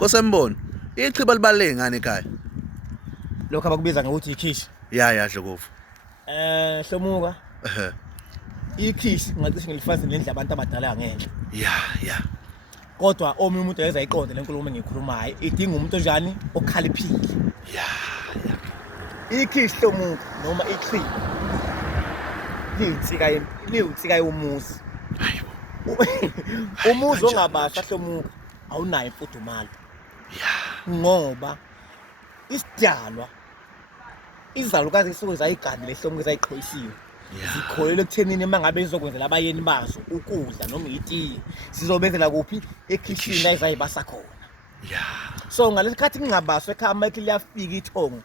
Kosembono, ichiba libaluleke ngani ekhaya? Lokho abakubiza ngokuthi ikhishi. Ya Dlokovu. Hlomuka, Ehhe. ikhishi ngingacishe ngilifanise nendlela abantu abadala ngenhla. Ya. Kodwa omunye umuntu ayeza iqonde lenkulumo engiyikhulumayo, idinga umuntu onjani okhaliphile. Ya. Ikhishi hlomuka noma ichiba. Liyinsika yomuzi. Hayibo. Umuzi ongabasha hlomuka awunayo imfudumalo. Ya. Ngoba isidalwa izalukazi isuke zayigadile hlomuka zayiqhoyisiwe. Zikholelwe ekuthenini mangabe zizokwenzela abayeni bazo ukudla noma itiye sizobenzela kuphi ekhishini la izayibasa khona. Ya. So ngalesikhathi ngingabaswe ekhaya mike liyafika ithongo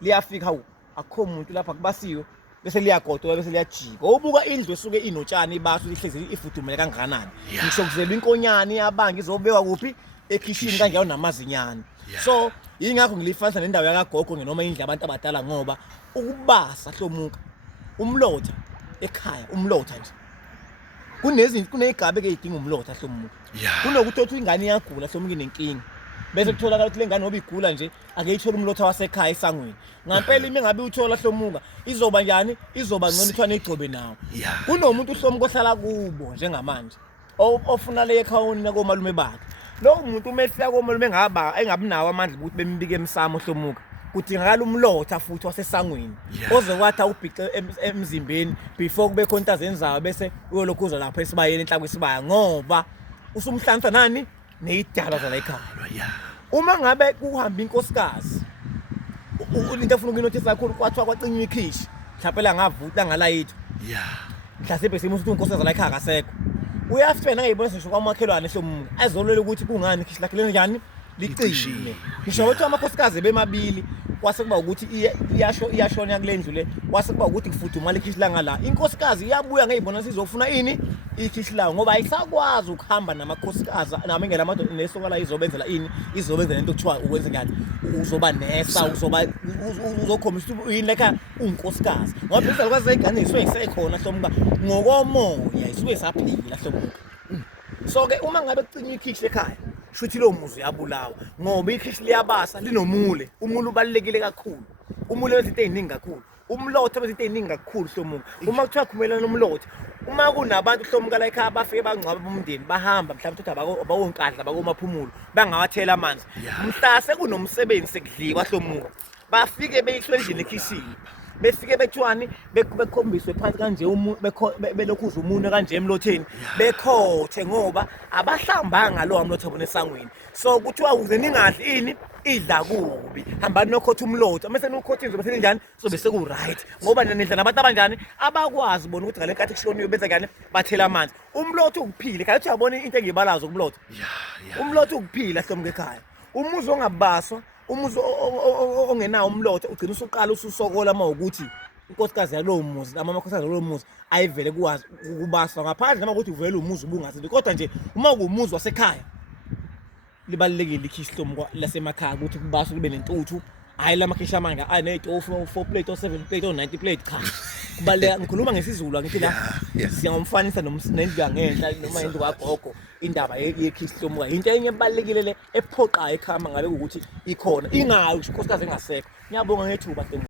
liyafika hawu akho umuntu lapha kubasiwe bese liyagodola bese liyajika ubuka indlu esuke inotshani ibaso lihlezi ifudumele kangakanani ngisho kuzelwa inkonyane yabanga izobekwa kuphi ekhishini kanjalo namazinyane. So yingakho ngilifanisa nendawo yakagogo noma indlu abantu abadala ngoba ukubasa hlomuka umlotha ekhaya umlotha nje kunezigabe ezidinga umlotha hlomuka kunokuthi othi ingane iyagula hlomuka inenkinga bese kutholakala ukuthi lengane ngoba igula nje akeyithola umlotha wasekhaya esangweni ngempela ime ngabe uthola hlomuka izoba njani izoba ngcono ithwane igcobe nawo kunomuntu hlomuka ohlala kubo njengamanje ofuna le ekhawuni nakomalume bakhe lo muntu umefika komalume engabi nawo amandla ukuthi bembike emsamo hlomuka kudingakala umlotha futhi wasesangweni oze kwathi awubhice emzimbeni before kube khona into azenzayo bese uyolokhuza lapha esibayeni enhla kwesibaya ngoba usumhlanza nani neyidala zala ekhaya. Uma ngabe kuhamba inkosikazi into efuna ukuyinothisa kakhulu kwathiwa kwacinywa ikhishi mhlawumbe ngavuta ngalayitho mhlawumbe simuthi unkosikazi la ekhaya akasekho uyafena ngayibona sisho kwamakhelwane hlomuka azolele ukuthi kungani ikhishi lakhe lenjani licishile ngisho ukuthi amakhosikazi bemabili kwase kuba ukuthi iyashona kulendlu le kwase kuba ukuthi kufudumala ikhishi langa la inkosikazi iyabuya ngayibona sizofuna ini ikhishi lawo ngoba ayisakwazi ukuhamba namakhosikazi nami ngela amadoda nesokala izobenzela ini izobenzela into okuthiwa ukwenza ngani uzoba nesa uzokhombisa yini lekha unkosikazi ngoba phela kwazi izingane isuke isekhona hlomuka ngokomoya isuke saphila hlomuka. So ke uma ngabe kucinywa ikhishi ekhaya shuthi lo muzi uyabulawa ngoba ikhishi liyabasa linomule umule ubalekile kakhulu umule wezinto eziningi kakhulu umlotha wezinto eziningi kakhulu hlomuka uma kuthiwa khumelana nomlotha uma kunabantu hlomuka la ekhaya bafike bangcwaba bomndeni bahamba mhlawumbe ukuthi abawonkandla bakomaphumulo bangawathela amanzi mhlase kunomsebenzi sekudliwa hlomuka bafike beyihlwendlini ekhishini befike bethwani bekhombiswe phansi kanje belokhuza umuntu kanje emlotheni bekhothe ngoba abahlambanga lo amlotha bona esangweni. So kuthiwa ukuze ningadli ini idla kubi hambani nokhotha umlotha mase nokhotha izobe senjani sobe seku right ngoba nendla nabantu abanjani abakwazi bona ukuthi ngale nkathi kushoniwe benza njani bathela amanzi umlotha ukuphila kanti uyabona into engibalazo kumlotha umlotha ukuphila hlomuka ekhaya umuzi ongabaswa umuzi ongenawo umlotha ugcina usuqala ususokola mawukuthi inkosikazi yalowo muzi amakhosikazi yalowo muzi ayivele kuwazi ukubaswa ngaphandle noma ukuthi uvele umuzi ubungathi kodwa nje uma kuwumuzi wasekhaya libalekile ikhishi hlomuka lasemakhaya ukuthi kubaswe kube nentuthu hayi lamakhishi amanga anezitofu 4 plate or 7 plate or 90 plate cha kubaleka ngikhuluma ngesizulu ngithi la siyamfanisa nendlu yangenhla noma indlu kagogo indaba yekhishi hlomuka into enye ebalekile le ephoqayo ekhaya ngabe ukuthi ikhona ingayo inkosikazi engasekho ngiyabonga ngethuba